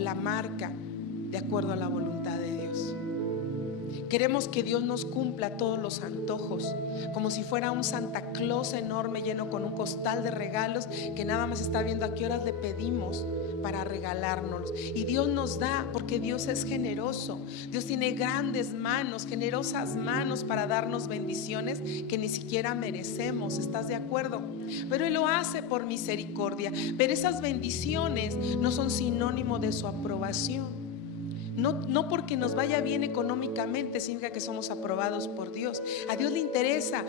La marca de acuerdo a la voluntad de Dios. Queremos que Dios nos cumpla todos los antojos, como si fuera un Santa Claus enorme lleno con un costal de regalos que nada más está viendo a qué horas le pedimos para regalárnoslos. Y Dios nos da, porque Dios es generoso. Dios tiene grandes manos, generosas manos para darnos bendiciones que ni siquiera merecemos. ¿Estás de acuerdo? Pero Él lo hace por misericordia. Pero esas bendiciones no son sinónimo de su aprobación. No porque nos vaya bien económicamente significa que somos aprobados por Dios. A Dios le interesa,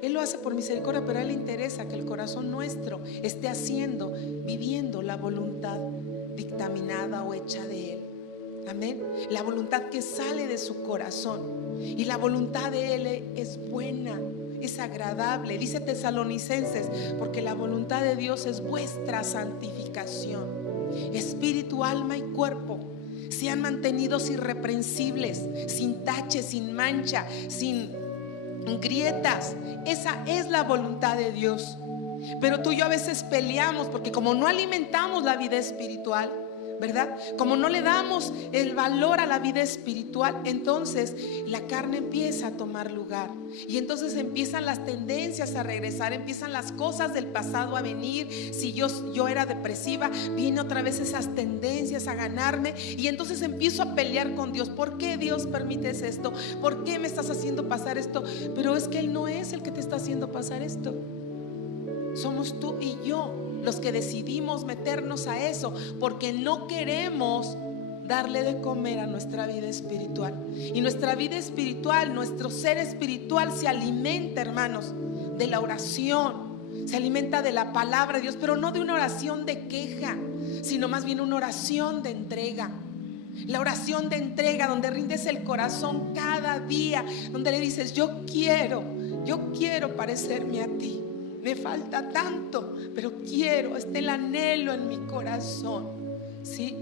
Él lo hace por misericordia, pero a Él le interesa que el corazón nuestro esté haciendo, viviendo la voluntad dictaminada o hecha de Él. Amén. La voluntad que sale de su corazón. Y la voluntad de Él es buena, es agradable. Dice Tesalonicenses, porque la voluntad de Dios es vuestra santificación. Espíritu, alma y cuerpo sean mantenidos irreprensibles, sin tache, sin mancha, sin grietas. Esa es la voluntad de Dios. Pero tú y yo a veces peleamos porque como no alimentamos la vida espiritual, ¿verdad? Como no le damos el valor a la vida espiritual, entonces la carne empieza a tomar lugar. Y entonces empiezan las tendencias a regresar, empiezan las cosas del pasado a venir. Si yo era depresiva, viene otra vez esas tendencias a ganarme. Y entonces empiezo a pelear con Dios. ¿Por qué, Dios, permites esto? ¿Por qué me estás haciendo pasar esto? Pero es que Él no es el que te está haciendo pasar esto. Somos tú y yo los que decidimos meternos a eso, porque no queremos darle de comer a nuestra vida espiritual. Y nuestra vida espiritual, nuestro ser espiritual se alimenta, hermanos, de la oración, se alimenta de la palabra de Dios, pero no de una oración de queja, sino más bien una oración de entrega. La oración de entrega, donde rindes el corazón cada día, donde le dices: yo quiero parecerme a ti. Me falta tanto, pero quiero, está el anhelo en mi corazón, ¿sí?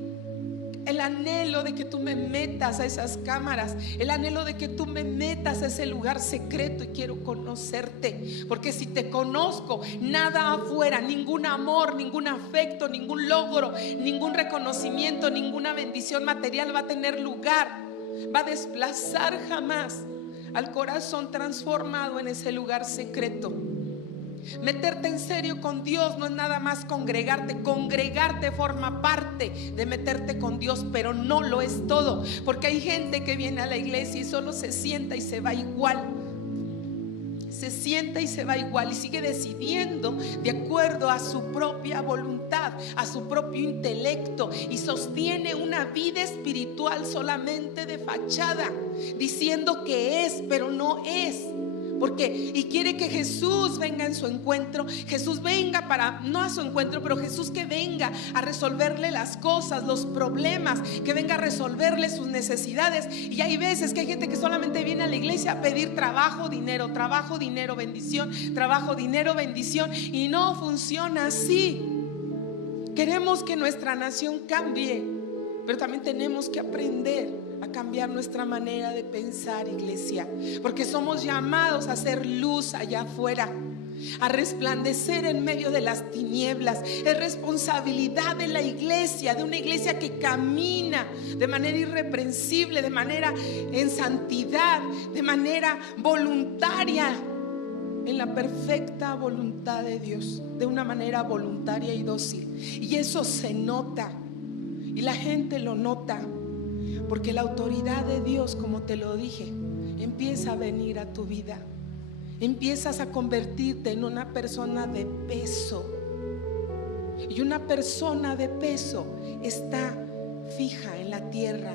El anhelo de que tú me metas a esas cámaras, el anhelo de que tú me metas a ese lugar secreto, y quiero conocerte, porque si te conozco, nada afuera, ningún amor, ningún afecto, ningún logro, ningún reconocimiento, ninguna bendición material va a tener lugar, va a desplazar jamás al corazón transformado en ese lugar secreto. Meterte en serio con Dios no es nada más congregarte. Congregarte forma parte de meterte con Dios, pero no lo es todo. Porque hay gente que viene a la iglesia y solo se sienta y se va igual. Se sienta y se va igual y sigue decidiendo de acuerdo a su propia voluntad, a su propio intelecto, y sostiene una vida espiritual solamente de fachada, diciendo que es, pero no es. Porque y quiere que Jesús venga en su encuentro. Jesús venga para, no a su encuentro, pero Jesús que venga a resolverle las cosas, los problemas, que venga a resolverle sus necesidades. Y hay veces que hay gente que solamente viene a la iglesia a pedir trabajo, dinero, bendición, trabajo, dinero, bendición, y no funciona así. Queremos que nuestra nación cambie, pero también tenemos que aprender a cambiar nuestra manera de pensar, iglesia, porque somos llamados a hacer luz allá afuera, a resplandecer en medio de las tinieblas. Es responsabilidad de la iglesia, de una iglesia que camina de manera irreprensible, de manera en santidad, de manera voluntaria, en la perfecta voluntad de Dios, de una manera voluntaria y dócil. Y eso se nota, y la gente lo nota, porque la autoridad de Dios, como te lo dije, empieza a venir a tu vida. Empiezas a convertirte en una persona de peso. Y una persona de peso está fija en la tierra.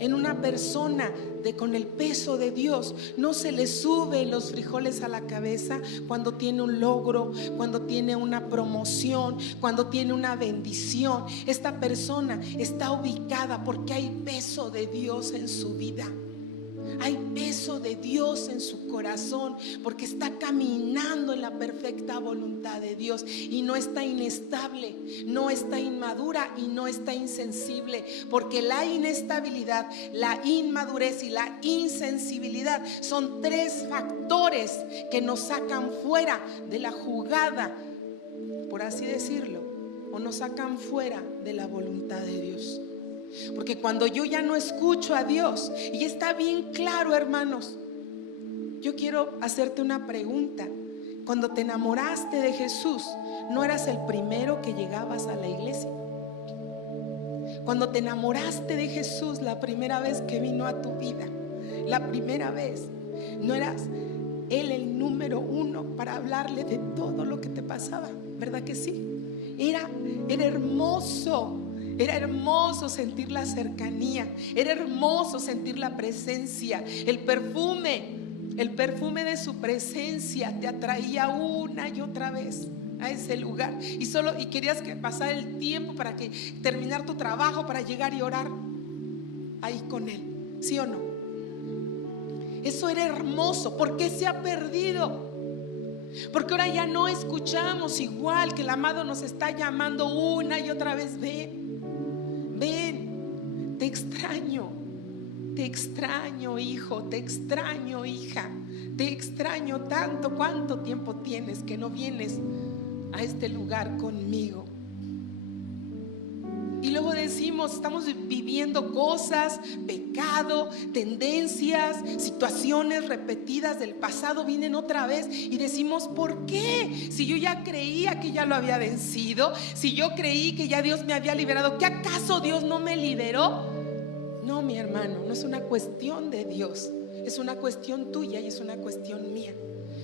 En una persona con el peso de Dios no se le suben los frijoles a la cabeza cuando tiene un logro, cuando tiene una promoción, cuando tiene una bendición. Esta persona está ubicada porque hay peso de Dios en su vida. Hay peso de Dios en su corazón, porque está caminando en la perfecta voluntad de Dios y no está inestable, no está inmadura y no está insensible, porque la inestabilidad, la inmadurez y la insensibilidad son tres factores que nos sacan fuera de la jugada, por así decirlo, o nos sacan fuera de la voluntad de Dios. Porque cuando yo ya no escucho a Dios, y está bien claro, hermanos, yo quiero hacerte una pregunta. Cuando te enamoraste de Jesús, ¿no eras el primero que llegabas a la iglesia? Cuando te enamoraste de Jesús, la primera vez que vino a tu vida, la primera vez, ¿no eras Él el número uno para hablarle de todo lo que te pasaba? ¿Verdad que sí? Era hermoso. Era hermoso sentir la cercanía, era hermoso sentir la presencia, el perfume de su presencia te atraía una y otra vez a ese lugar, y querías que pasara el tiempo para que terminar tu trabajo, para llegar y orar ahí con Él, ¿sí o no? Eso era hermoso. ¿Por qué se ha perdido? Porque ahora ya no escuchamos igual, que el amado nos está llamando una y otra vez: ven, te extraño hijo, te extraño hija, te extraño tanto. ¿Cuánto tiempo tienes que no vienes a este lugar conmigo? Y luego decimos, estamos viviendo cosas, pecado, tendencias, situaciones repetidas del pasado vienen otra vez y decimos: ¿por qué? Si yo ya creía que ya lo había vencido, si yo creí que ya Dios me había liberado, ¿qué acaso Dios no me liberó? No, mi hermano, no es una cuestión de Dios, es una cuestión tuya y es una cuestión mía.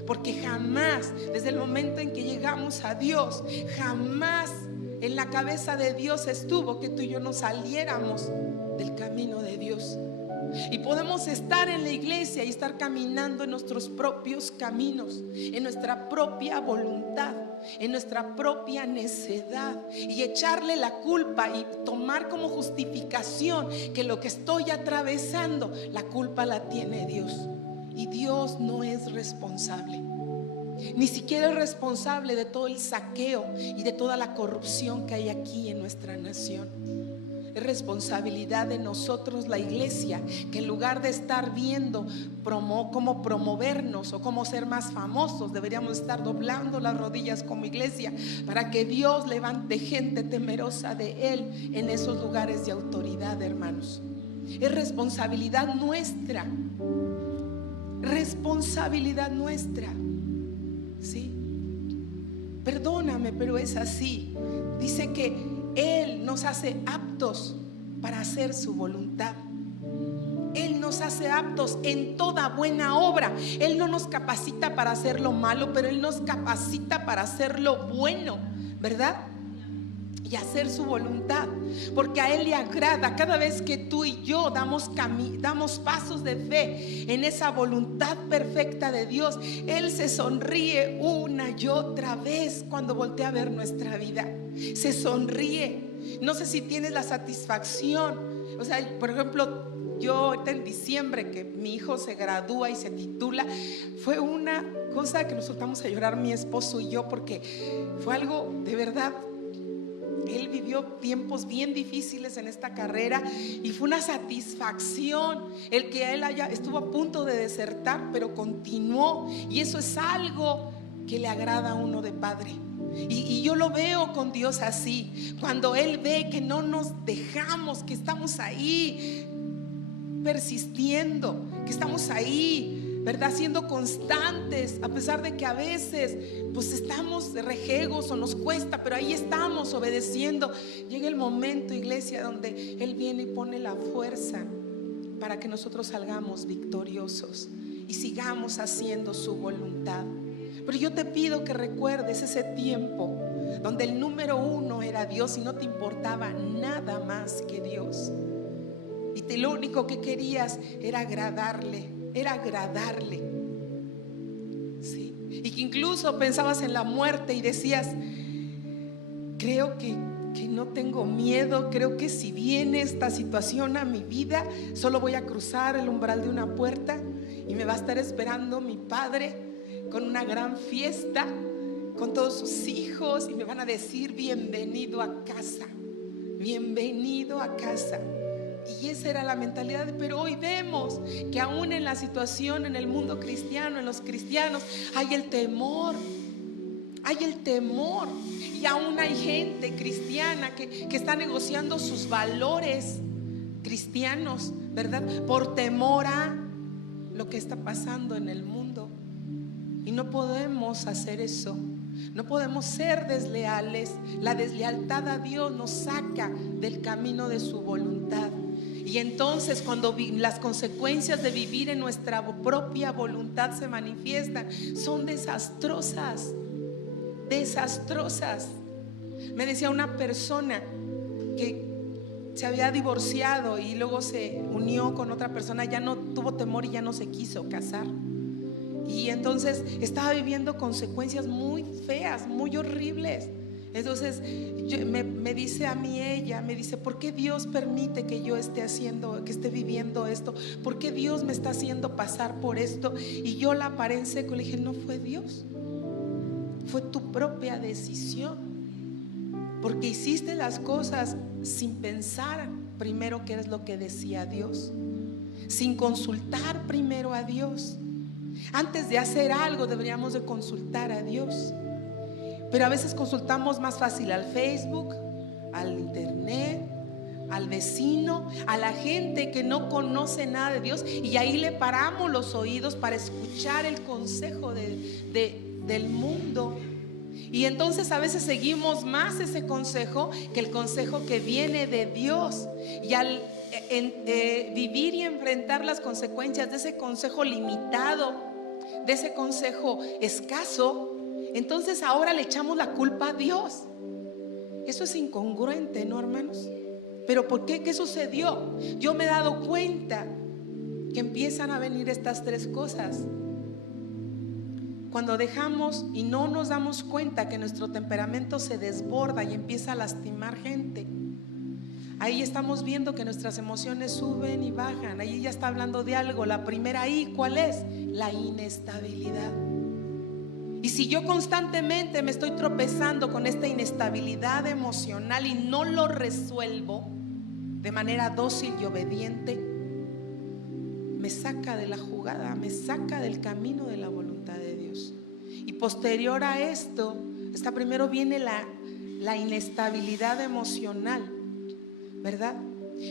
Porque jamás, desde el momento en que llegamos a Dios, jamás en la cabeza de Dios estuvo que tú y yo nos saliéramos del camino de Dios. Y podemos estar en la iglesia y estar caminando en nuestros propios caminos, en nuestra propia voluntad, en nuestra propia necedad, y echarle la culpa y tomar como justificación que lo que estoy atravesando, la culpa la tiene Dios. Y Dios no es responsable. Ni siquiera es responsable de todo el saqueo y de toda la corrupción que hay aquí en nuestra nación. Es responsabilidad de nosotros, la iglesia, que en lugar de estar viendo cómo promovernos o cómo ser más famosos, deberíamos estar doblando las rodillas como iglesia para que Dios levante gente temerosa de Él en esos lugares de autoridad, hermanos. Es responsabilidad nuestra. Responsabilidad nuestra. ¿Sí? Perdóname, pero es así. Dice que Él nos hace aptos para hacer su voluntad. Él nos hace aptos en toda buena obra. Él no nos capacita para hacer lo malo, pero Él nos capacita para hacer lo bueno, ¿verdad? Y hacer su voluntad, porque a Él le agrada. Cada vez que tú y yo damos pasos de fe en esa voluntad perfecta de Dios, Él se sonríe una y otra vez cuando voltea a ver nuestra vida. Se sonríe. No sé si tienes la satisfacción. O sea, por ejemplo, yo ahorita en diciembre, que mi hijo se gradúa y se titula, fue una cosa que nos soltamos a llorar mi esposo y yo, porque fue algo de verdad. Él vivió tiempos bien difíciles en esta carrera y fue una satisfacción el que él estuvo a punto de desertar, pero continuó, y eso es algo que le agrada a uno de padre. Y yo lo veo con Dios así, cuando Él ve que no nos dejamos, que estamos ahí persistiendo, que estamos ahí, ¿verdad? Siendo constantes, a pesar de que a veces pues estamos rejegos o nos cuesta, pero ahí estamos obedeciendo. Llega el momento, iglesia, donde Él viene y pone la fuerza para que nosotros salgamos victoriosos y sigamos haciendo su voluntad. Pero yo te pido que recuerdes ese tiempo donde el número uno era Dios y no te importaba nada más que Dios. Y lo único que querías era agradarle. ¿Sí? Y que incluso pensabas en la muerte y decías: creo que no tengo miedo, creo que si viene esta situación a mi vida, solo voy a cruzar el umbral de una puerta y me va a estar esperando mi Padre con una gran fiesta, con todos sus hijos, y me van a decir: bienvenido a casa, bienvenido a casa. Y esa era la mentalidad. Pero hoy vemos que aún en la situación, en el mundo cristiano, en los cristianos, hay el temor. Y aún hay gente cristiana que está negociando sus valores cristianos, ¿verdad? Por temor a lo que está pasando en el mundo. Y no podemos hacer eso. No podemos ser desleales. La deslealtad a Dios nos saca del camino de su voluntad. Y entonces, cuando las consecuencias de vivir en nuestra propia voluntad se manifiestan, son desastrosas. Me decía una persona que se había divorciado y luego se unió con otra persona, ya no tuvo temor y ya no se quiso casar. Y entonces estaba viviendo consecuencias muy feas, muy horribles. Entonces me dice a mí ella, me dice: ¿por qué Dios permite que yo esté viviendo esto? ¿Por qué Dios me está haciendo pasar por esto? Y yo la paré en seco y le dije: no fue Dios, fue tu propia decisión, porque hiciste las cosas sin pensar primero qué es lo que decía Dios, sin consultar primero a Dios. Antes de hacer algo deberíamos de consultar a Dios. Pero a veces consultamos más fácil al Facebook, al internet, al vecino, a la gente que no conoce nada de Dios, y ahí le paramos los oídos para escuchar el consejo del mundo. Y entonces a veces seguimos más ese consejo que el consejo que viene de Dios. Y al vivir y enfrentar las consecuencias de ese consejo limitado, de ese consejo escaso, entonces ahora le echamos la culpa a Dios. Eso es incongruente, ¿no, hermanos? Pero ¿por qué? ¿Qué sucedió? Yo me he dado cuenta que empiezan a venir estas tres cosas cuando dejamos y no nos damos cuenta que nuestro temperamento se desborda y empieza a lastimar gente. Ahí estamos viendo que nuestras emociones suben y bajan. Ahí ya está hablando de algo. La primera ahí, ¿cuál es? La inestabilidad. Y si yo constantemente me estoy tropezando con esta inestabilidad emocional y no lo resuelvo de manera dócil y obediente, me saca de la jugada, me saca del camino de la voluntad de Dios. Y posterior a esto, primero viene la inestabilidad emocional, ¿verdad?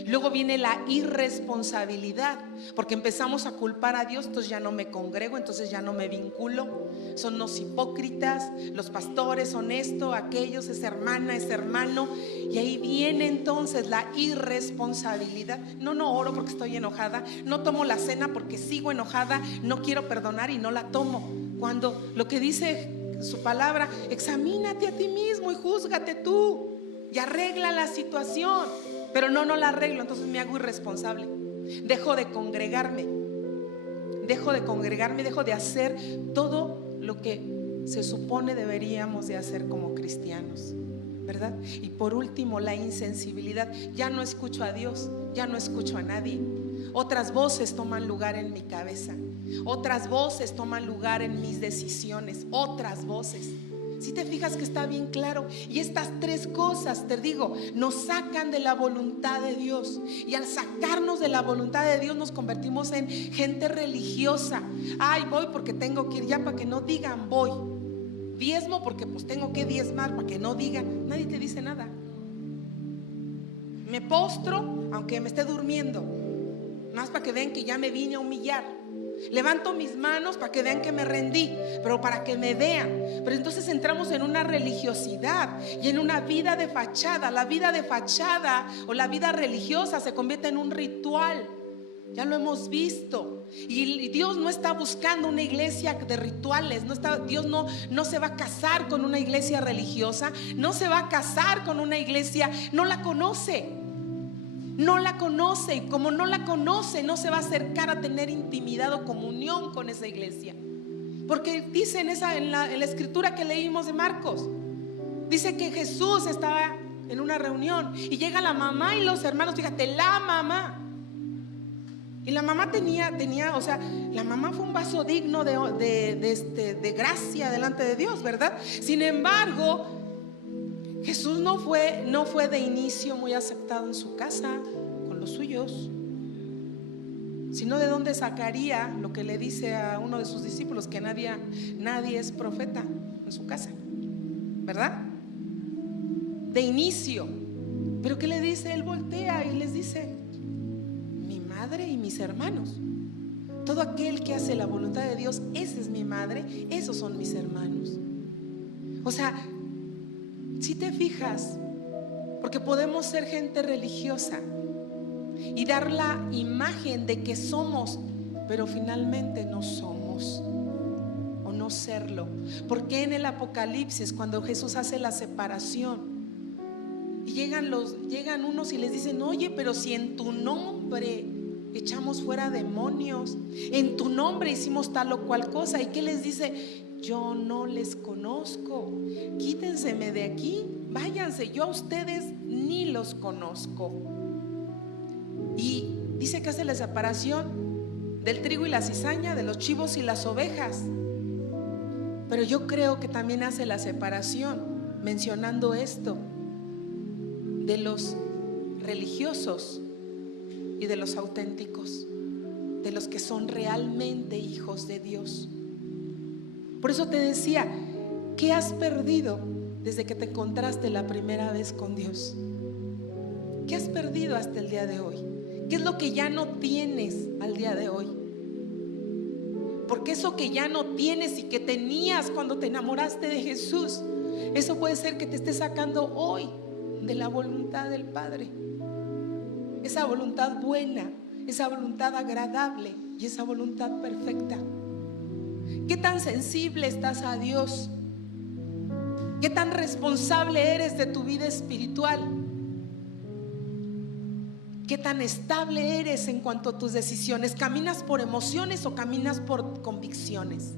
Luego viene la irresponsabilidad, porque empezamos a culpar a Dios. Entonces ya no me congrego, entonces ya no me vinculo. Son los hipócritas, los pastores son esto, aquellos, esa hermana, ese hermano. Y ahí viene entonces la irresponsabilidad. No oro porque estoy enojada, no tomo la cena porque sigo enojada, no quiero perdonar y no la tomo. Cuando lo que dice su palabra, examínate a ti mismo y júzgate tú y arregla la situación. Pero no la arreglo, entonces me hago irresponsable. Dejo de congregarme, dejo de hacer todo lo que se supone deberíamos de hacer como cristianos, ¿verdad? Y por último, la insensibilidad. Ya no escucho a Dios, ya no escucho a nadie. Otras voces toman lugar en mi cabeza, otras voces toman lugar en mis decisiones, otras voces. Si te fijas que está bien claro. Y estas tres cosas, te digo, nos sacan de la voluntad de Dios. Y al sacarnos de la voluntad de Dios, nos convertimos en gente religiosa. Ay, voy porque tengo que ir, ya para que no digan voy. Diezmo porque pues tengo que diezmar, para que no digan. Nadie te dice nada. Me postro aunque me esté durmiendo, más para que vean que ya me vine a humillar. Levanto mis manos para que vean que me rendí, pero para que me vean. Pero entonces entramos en una religiosidad y en una vida de fachada. La vida de fachada o la vida religiosa se convierte en un ritual. Ya lo hemos visto. Y Dios no está buscando una iglesia de rituales. Dios no se va a casar con una iglesia religiosa. No se va a casar con una iglesia, no la conoce. No la conoce, y como no la conoce, no se va a acercar a tener intimidad o comunión con esa iglesia. Porque dice en la escritura que leímos de Marcos, dice que Jesús estaba en una reunión y llega la mamá y los hermanos. Fíjate, la mamá. Y la mamá tenía, o sea, la mamá fue un vaso digno de gracia delante de Dios, ¿verdad? Sin embargo, Jesús no fue de inicio muy aceptado en su casa con los suyos, sino de dónde sacaría lo que le dice a uno de sus discípulos, que nadie es profeta en su casa, ¿verdad? De inicio. Pero ¿qué le dice? Él voltea y les dice: mi madre y mis hermanos. Todo aquel que hace la voluntad de Dios, esa es mi madre, esos son mis hermanos. O sea, si te fijas, porque podemos ser gente religiosa y dar la imagen de que somos, pero finalmente no somos, o no serlo. Porque en el Apocalipsis, cuando Jesús hace la separación y llegan unos y les dicen: oye, pero si en tu nombre echamos fuera demonios, en tu nombre hicimos tal o cual cosa. ¿Y qué les dice? Yo no les conozco, quítenseme de aquí, váyanse, yo a ustedes ni los conozco. Y dice que hace la separación del trigo y la cizaña, de los chivos y las ovejas. Pero yo creo que también hace la separación mencionando esto de los religiosos y de los auténticos, de los que son realmente hijos de Dios. Por eso te decía, ¿qué has perdido desde que te encontraste la primera vez con Dios? ¿Qué has perdido hasta el día de hoy? ¿Qué es lo que ya no tienes al día de hoy? Porque eso que ya no tienes y que tenías cuando te enamoraste de Jesús, eso puede ser que te esté sacando hoy de la voluntad del Padre. Esa voluntad buena, esa voluntad agradable y esa voluntad perfecta. ¿Qué tan sensible estás a Dios? ¿Qué tan responsable eres de tu vida espiritual? ¿Qué tan estable eres en cuanto a tus decisiones? ¿Caminas por emociones o caminas por convicciones?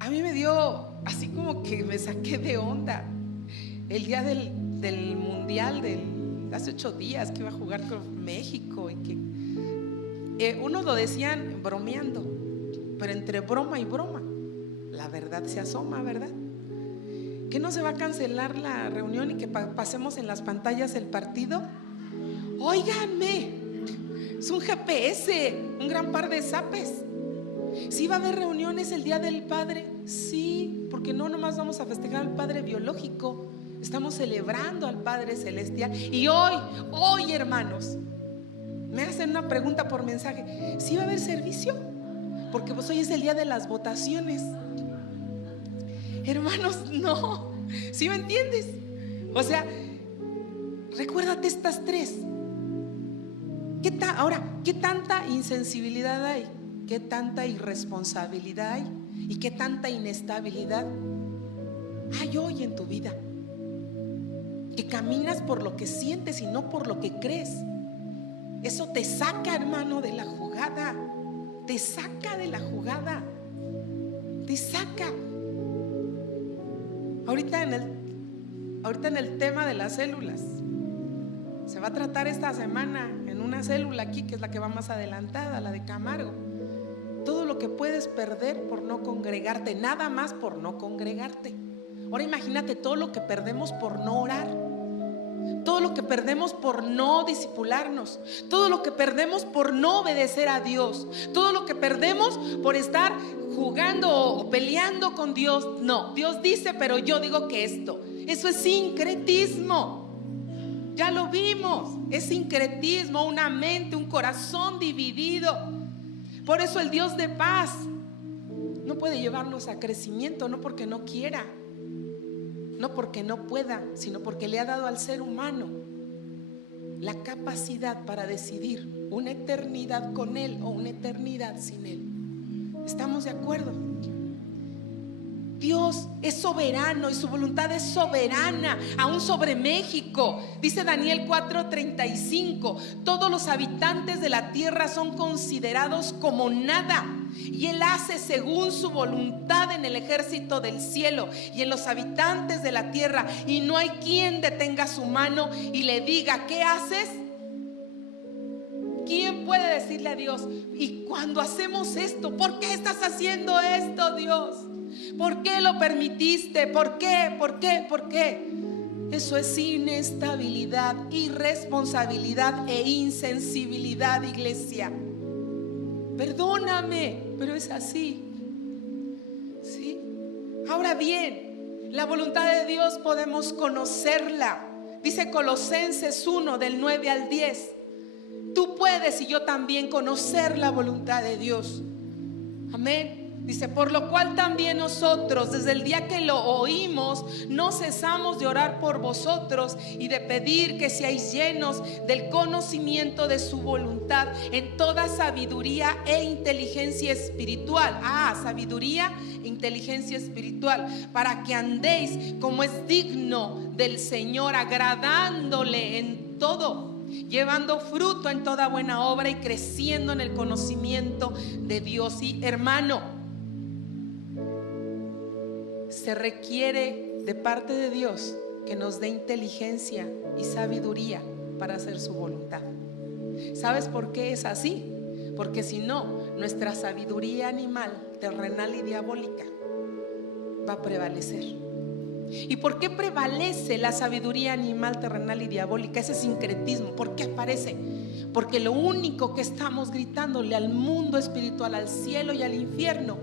A mí me dio así como que me saqué de onda el día del mundial hace 8 días que iba a jugar con México, y que unos lo decían bromeando, pero entre broma y broma la verdad se asoma, ¿verdad? ¿Que no se va a cancelar la reunión y que pasemos en las pantallas el partido? Óiganme, es un GPS, un gran par de zapes. ¿Sí va a haber reuniones el Día del Padre? Sí, porque no nomás vamos a festejar al Padre biológico, Estamos celebrando al Padre Celestial. Y hoy hermanos, me hacen una pregunta por mensaje: ¿sí va a haber servicio? Porque pues hoy es el día de las votaciones. Hermanos, no. ¿Sí me entiendes? O sea, recuérdate estas tres. Ahora, ¿qué tanta insensibilidad hay? ¿Qué tanta irresponsabilidad hay? ¿Y qué tanta inestabilidad hay hoy en tu vida? Que caminas por lo que sientes y no por lo que crees. Eso te saca, hermano, de la jugada. Te saca de la jugada. Te saca. Ahorita en el tema de las células, se va a tratar esta semana en una célula aquí, que es la que va más adelantada, la de Camargo. Todo lo que puedes perder por no congregarte, nada más por no congregarte. Ahora imagínate todo lo que perdemos por no orar, todo lo que perdemos por no discipularnos, todo lo que perdemos por no obedecer a Dios, todo lo que perdemos por estar jugando o peleando con Dios. No, Dios dice, pero yo digo que eso es sincretismo. Ya lo vimos, es sincretismo, una mente, un corazón dividido. Por eso el Dios de paz no puede llevarnos a crecimiento, no porque no quiera, no porque no pueda, sino porque le ha dado al ser humano la capacidad para decidir una eternidad con Él o una eternidad sin Él. ¿Estamos de acuerdo? Dios es soberano y su voluntad es soberana, aún sobre México. Dice Daniel 4:35: todos los habitantes de la tierra son considerados como nada, y Él hace según su voluntad en el ejército del cielo y en los habitantes de la tierra, y no hay quien detenga su mano y le diga: ¿qué haces? ¿Quién puede decirle a Dios: y cuando hacemos esto, ¿por qué estás haciendo esto, Dios? ¿Por qué lo permitiste? ¿Por qué? ¿Por qué? ¿Por qué? Eso es inestabilidad, irresponsabilidad e insensibilidad, iglesia. Perdóname, pero es así. ¿Sí? Ahora bien, la voluntad de Dios podemos conocerla. Dice Colosenses 1, del 9 al 10. Tú puedes y yo también conocer la voluntad de Dios. Amén. Dice: por lo cual también nosotros, desde el día que lo oímos, no cesamos de orar por vosotros y de pedir que seáis llenos del conocimiento de su voluntad en toda sabiduría e inteligencia espiritual. Sabiduría e inteligencia espiritual, para que andéis como es digno del Señor, agradándole en todo, llevando fruto en toda buena obra y creciendo en el conocimiento de Dios. Y hermano, se requiere de parte de Dios que nos dé inteligencia y sabiduría para hacer su voluntad. ¿Sabes por qué es así? Porque si no, nuestra sabiduría animal, terrenal y diabólica va a prevalecer. ¿Y por qué prevalece la sabiduría animal, terrenal y diabólica? Ese sincretismo, ¿por qué aparece? Porque lo único que estamos gritándole al mundo espiritual, al cielo y al infierno,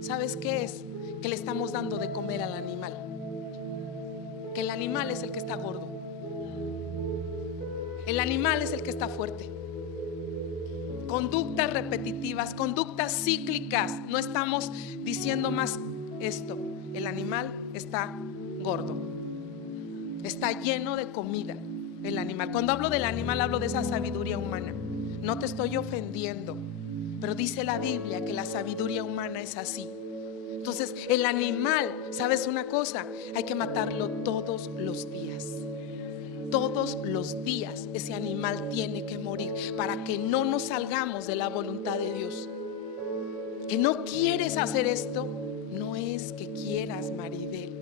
¿sabes qué es? Que le estamos dando de comer al animal. Que el animal es el que está gordo. El animal es el que está fuerte. Conductas repetitivas, conductas cíclicas. No estamos diciendo más esto. El animal está gordo, está lleno de comida. El animal, cuando hablo del animal, hablo de esa sabiduría humana. No te estoy ofendiendo, pero dice la Biblia que la sabiduría humana es así. Entonces el animal, ¿sabes una cosa? Hay que matarlo todos los días. Todos los días ese animal tiene que morir, para que no nos salgamos de la voluntad de Dios. Que no quieres hacer esto, no es que quieras, Maribel,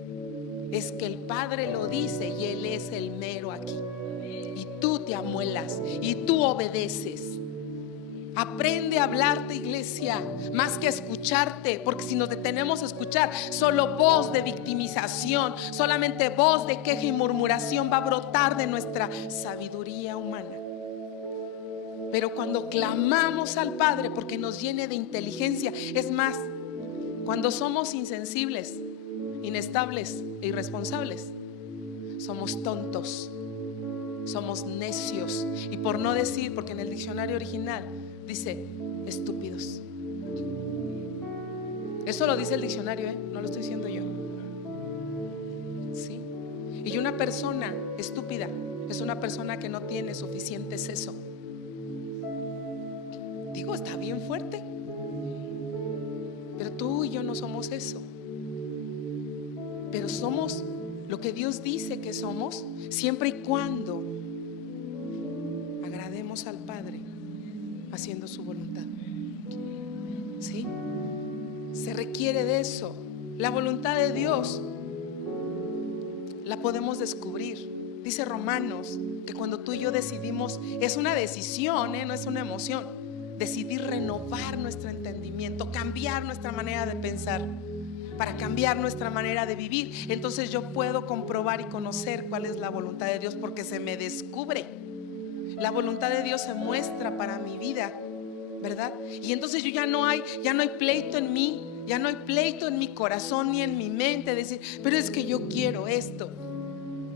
es que el Padre lo dice y Él es el mero aquí. Y tú te amuelas y tú obedeces. Aprende a hablarte, iglesia, más que escucharte, porque si nos detenemos a escuchar solo voz de victimización, solamente voz de queja y murmuración, va a brotar de nuestra sabiduría humana. Pero cuando clamamos al Padre porque nos llene de inteligencia, es más, cuando somos insensibles, inestables e irresponsables, somos tontos, somos necios. Y por no decir, porque en el diccionario original dice estúpidos. Eso lo dice el diccionario, no lo estoy diciendo yo. ¿Sí? Y una persona estúpida es una persona que no tiene suficiente seso. Digo, está bien fuerte, pero tú y yo no somos eso. Pero somos lo que Dios dice que somos, siempre y cuando agrademos al Padre haciendo su voluntad. ¿Sí? Se requiere de eso. La voluntad de Dios la podemos descubrir. Dice Romanos que cuando tú y yo decidimos, es una decisión, no es una emoción, decidir renovar nuestro entendimiento, cambiar nuestra manera de pensar, para cambiar nuestra manera de vivir. Entonces yo puedo comprobar y conocer cuál es la voluntad de Dios, porque se me descubre. La voluntad de Dios se muestra para mi vida, ¿verdad? Y entonces yo ya no hay pleito en mí, ya no hay pleito en mi corazón ni en mi mente, decir, pero es que yo quiero esto.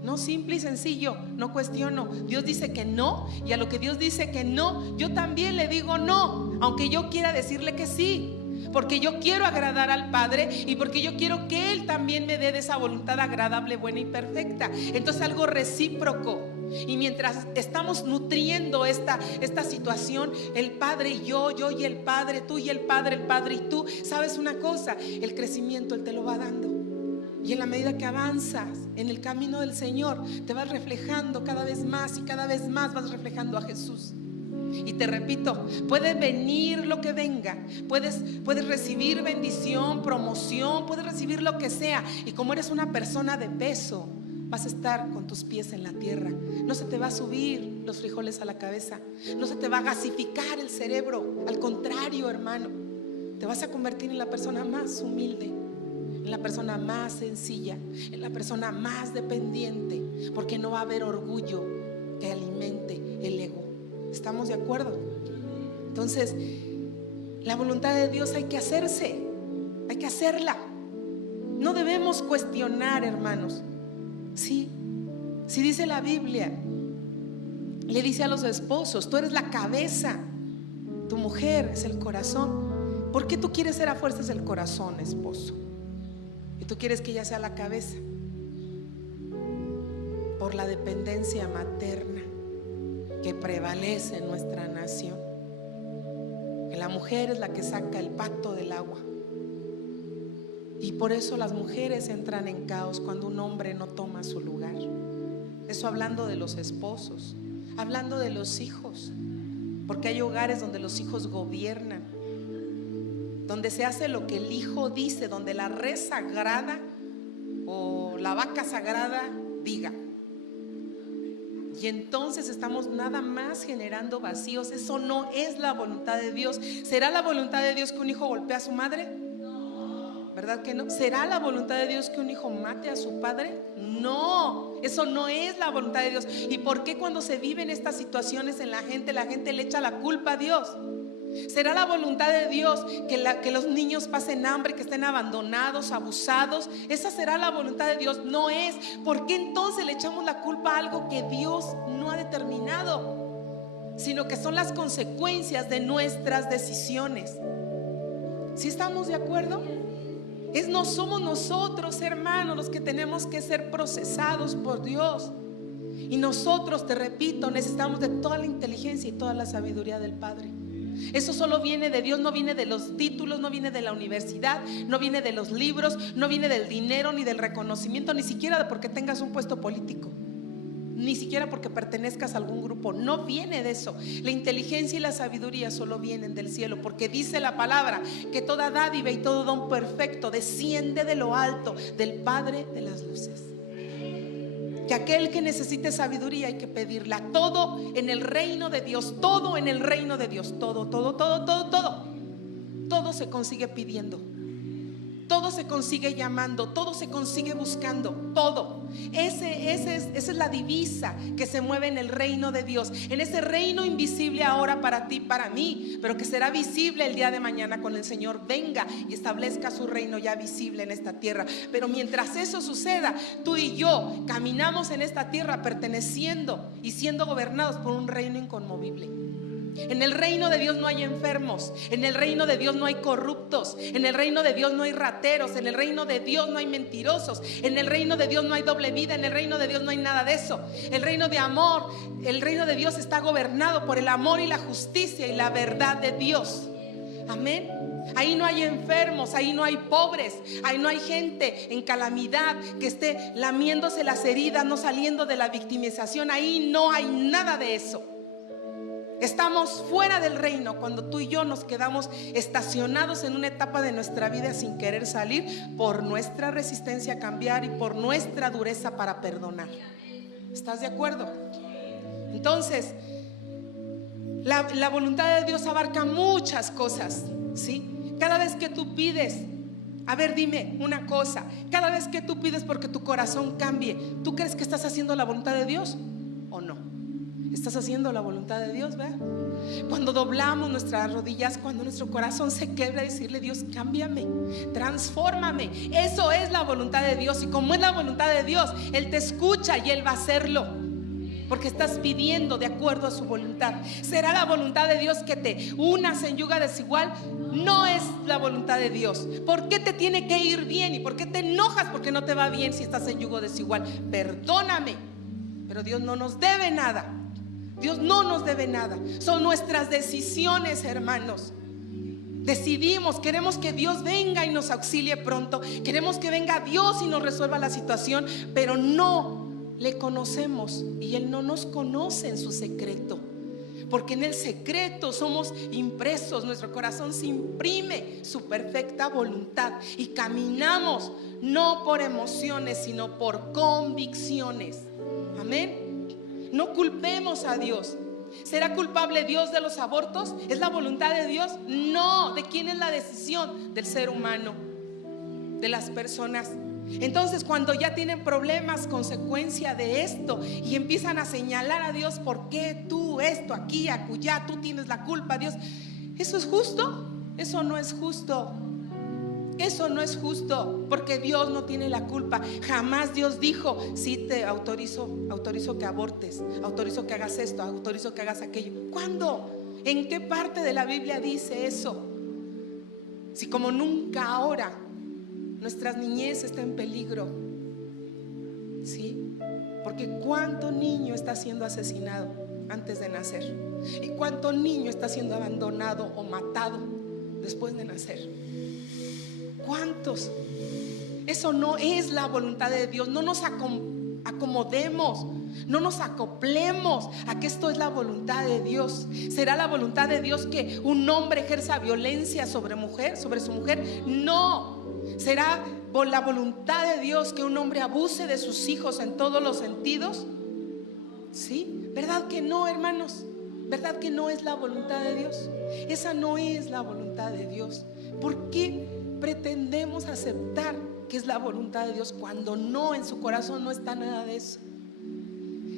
No, simple y sencillo, no cuestiono. Dios dice que no, y a lo que Dios dice que no, yo también le digo no, aunque yo quiera decirle que sí, porque yo quiero agradar al Padre y porque yo quiero que Él también me dé de esa voluntad agradable, buena y perfecta. Entonces algo recíproco. Y mientras estamos nutriendo esta situación, el Padre y yo y el Padre, tú y el Padre y tú, ¿sabes una cosa? El crecimiento Él te lo va dando. Y en la medida que avanzas en el camino del Señor, te vas reflejando cada vez más y cada vez más vas reflejando a Jesús. Y te repito, puede venir lo que venga, puedes recibir bendición, promoción, puedes recibir lo que sea. Y como eres una persona de peso, vas a estar con tus pies en la tierra. No se te va a subir los frijoles a la cabeza, no se te va a gasificar el cerebro. Al contrario, hermano, te vas a convertir en la persona más humilde, en la persona más sencilla, en la persona más dependiente, porque no va a haber orgullo que alimente el ego. ¿Estamos de acuerdo? Entonces, la voluntad de Dios hay que hacerse, hay que hacerla. No debemos cuestionar, hermanos. Sí, si dice la Biblia, le dice a los esposos, tú eres la cabeza, tu mujer es el corazón. ¿Por qué tú quieres ser a fuerzas el corazón, esposo? Y tú quieres que ella sea la cabeza. Por la dependencia materna que prevalece en nuestra nación, que la mujer es la que saca el pato del agua. Y por eso las mujeres entran en caos cuando un hombre no toma su lugar. Eso hablando de los esposos, hablando de los hijos, porque hay hogares donde los hijos gobiernan, donde se hace lo que el hijo dice, donde la res sagrada o la vaca sagrada diga. Y entonces estamos nada más generando vacíos. Eso no es la voluntad de Dios. ¿Será la voluntad de Dios que un hijo golpee a su madre? ¿Verdad que no? ¿Será la voluntad de Dios que un hijo mate a su padre? No, eso no es la voluntad de Dios. ¿Y por qué cuando se viven estas situaciones en la gente le echa la culpa a Dios? ¿Será la voluntad de Dios que los niños pasen hambre, que estén abandonados, abusados? Esa será la voluntad de Dios. No es. ¿Por qué entonces le echamos la culpa a algo que Dios no ha determinado? Sino que son las consecuencias de nuestras decisiones. ¿Sí estamos de acuerdo? No somos nosotros, hermanos, los que tenemos que ser procesados por Dios. Y nosotros, te repito, necesitamos de toda la inteligencia y toda la sabiduría del Padre. Eso solo viene de Dios, no viene de los títulos, no viene de la universidad, no viene de los libros, no viene del dinero ni del reconocimiento, ni siquiera porque tengas un puesto político, ni siquiera porque pertenezcas a algún grupo. No viene de eso. La inteligencia y la sabiduría solo vienen del cielo, porque dice la palabra que toda dádiva y todo don perfecto desciende de lo alto, del Padre de las luces. Que aquel que necesite sabiduría hay que pedirla. Todo en el reino de Dios, todo en el reino de Dios, todo se consigue pidiendo, todo se consigue llamando, todo se consigue buscando, todo. Esa es la divisa que se mueve en el reino de Dios, en ese reino invisible ahora para ti, para mí, pero que será visible el día de mañana cuando el Señor venga y establezca su reino ya visible en esta tierra. Pero mientras eso suceda, tú y yo caminamos en esta tierra perteneciendo y siendo gobernados por un reino inconmovible. En el reino de Dios no hay enfermos, en el reino de Dios no hay corruptos, en el reino de Dios no hay rateros, en el reino de Dios no hay mentirosos, en el reino de Dios no hay doble vida, en el reino de Dios no hay nada de eso. El reino de amor, el reino de Dios está gobernado por el amor y la justicia y la verdad de Dios. Amén. Ahí no hay enfermos, ahí no hay pobres, ahí no hay gente en calamidad que esté lamiéndose las heridas, no saliendo de la victimización. Ahí no hay nada de eso. Estamos fuera del reino cuando tú y yo nos quedamos estacionados en una etapa de nuestra vida sin querer salir por nuestra resistencia a cambiar y por nuestra dureza para perdonar. ¿Estás de acuerdo? Entonces, la voluntad de Dios abarca muchas cosas, ¿sí? Cada vez que tú pides, a ver, dime una cosa, cada vez que tú pides porque tu corazón cambie, ¿tú crees que estás haciendo la voluntad de Dios o no? Estás haciendo la voluntad de Dios, ¿verdad? Cuando doblamos nuestras rodillas, cuando nuestro corazón se quebra, decirle: Dios, cámbiame, transfórmame. Eso es la voluntad de Dios. Y como es la voluntad de Dios, Él te escucha y Él va a hacerlo, porque estás pidiendo de acuerdo a su voluntad. ¿Será la voluntad de Dios que te unas en yugo desigual? No es la voluntad de Dios. ¿Por qué te tiene que ir bien? ¿Y por qué te enojas porque no te va bien si estás en yugo desigual? Perdóname, pero Dios no nos debe nada. Dios no nos debe nada. Son nuestras decisiones, hermanos. Decidimos, queremos que Dios venga y nos auxilie pronto. Queremos que venga Dios y nos resuelva la situación, pero no le conocemos y Él no nos conoce en su secreto. Porque en el secreto somos impresos, nuestro corazón se imprime su perfecta voluntad y caminamos no por emociones, sino por convicciones. Amén. No culpemos a Dios. ¿Será culpable Dios de los abortos? ¿Es la voluntad de Dios? No. ¿De quién es la decisión? Del ser humano, de las personas. Entonces, cuando ya tienen problemas consecuencia de esto y empiezan a señalar a Dios: ¿por qué tú esto, aquí, acullá, tú tienes la culpa, Dios? ¿Eso es justo? Eso no es justo. Eso no es justo, porque Dios no tiene la culpa. Jamás Dios dijo: sí, te autorizo que abortes, autorizo que hagas esto, autorizo que hagas aquello. ¿Cuándo? ¿En qué parte de la Biblia dice eso? Si como nunca ahora nuestras niñez está en peligro, ¿sí? Porque ¿cuánto niño está siendo asesinado antes de nacer? ¿Y cuánto niño está siendo abandonado o matado después de nacer? ¿Cuántos? Eso no es la voluntad de Dios. No nos acomodemos, no nos acoplemos a que esto es la voluntad de Dios. ¿Será la voluntad de Dios que un hombre ejerza violencia sobre su mujer? No. ¿Será la voluntad de Dios que un hombre abuse de sus hijos en todos los sentidos? ¿Sí? ¿Verdad que no, hermanos? ¿Verdad que no es la voluntad de Dios? Esa no es la voluntad de Dios. ¿Por qué pretendemos aceptar que es la voluntad de Dios cuando no, en su corazón no está nada de eso?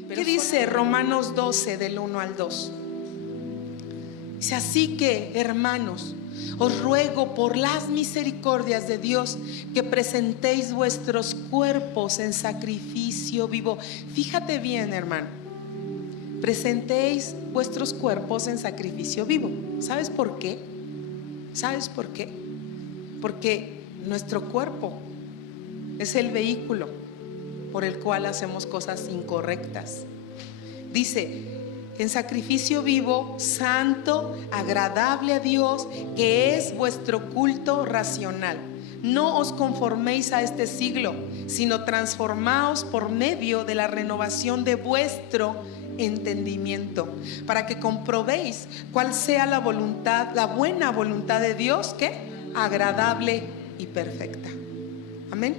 ¿Qué dice Romanos 12 del 1 al 2? Dice: así que, hermanos, os ruego por las misericordias de Dios que presentéis vuestros cuerpos en sacrificio vivo. Fíjate bien, hermano, presentéis vuestros cuerpos en sacrificio vivo. ¿Sabes por qué? ¿Sabes por qué? Porque nuestro cuerpo es el vehículo por el cual hacemos cosas incorrectas. Dice: en sacrificio vivo, santo, agradable a Dios, que es vuestro culto racional. No os conforméis a este siglo, sino transformaos por medio de la renovación de vuestro entendimiento, para que comprobéis cuál sea la voluntad, la buena voluntad de Dios, que agradable y perfecta. Amén.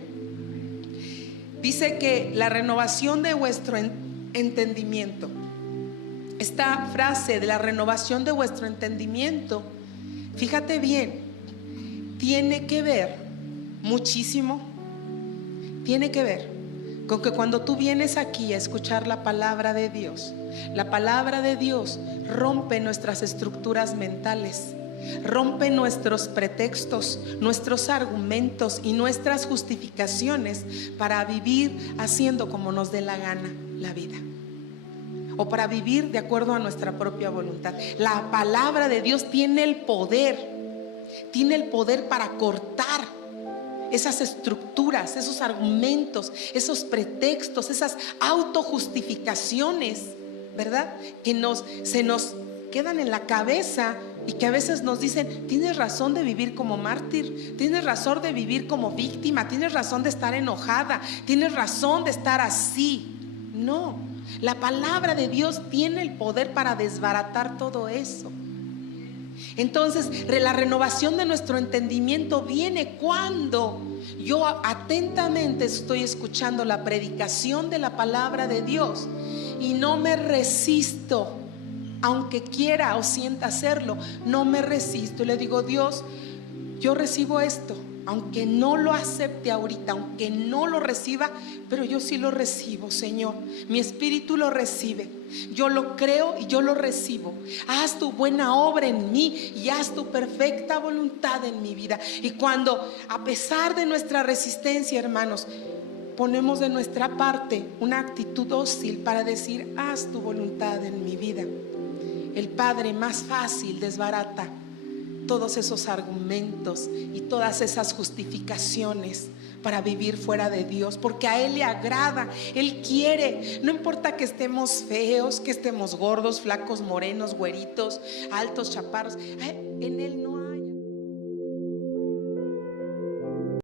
Dice que la renovación de vuestro entendimiento, esta frase de la renovación de vuestro entendimiento, fíjate bien, tiene que ver muchísimo, tiene que ver con que cuando tú vienes aquí a escuchar la palabra de Dios rompe nuestras estructuras mentales, rompe nuestros pretextos, nuestros argumentos y nuestras justificaciones para vivir haciendo como nos dé la gana la vida, o para vivir de acuerdo a nuestra propia voluntad. La palabra de Dios tiene el poder para cortar esas estructuras, esos argumentos, esos pretextos, esas autojustificaciones, ¿verdad? Que se nos quedan en la cabeza y que a veces nos dicen: tienes razón de vivir como mártir, tienes razón de vivir como víctima, tienes razón de estar enojada, tienes razón de estar así. No, la palabra de Dios tiene el poder para desbaratar todo eso. Entonces, la renovación de nuestro entendimiento viene cuando yo atentamente estoy escuchando la predicación de la palabra de Dios y no me resisto, aunque quiera o sienta hacerlo, no me resisto y le digo: Dios, yo recibo esto, aunque no lo acepte ahorita, aunque no lo reciba, pero yo sí lo recibo, Señor. Mi espíritu lo recibe, yo lo creo y yo lo recibo. Haz tu buena obra en mí y haz tu perfecta voluntad en mi vida. Y cuando, a pesar de nuestra resistencia, hermanos, ponemos de nuestra parte una actitud dócil para decir: haz tu voluntad en mi vida, el Padre más fácil desbarata todos esos argumentos y todas esas justificaciones para vivir fuera de Dios, porque a Él le agrada, Él quiere. No importa que estemos feos, que estemos gordos, flacos, morenos, güeritos, altos, chaparros, en Él no hay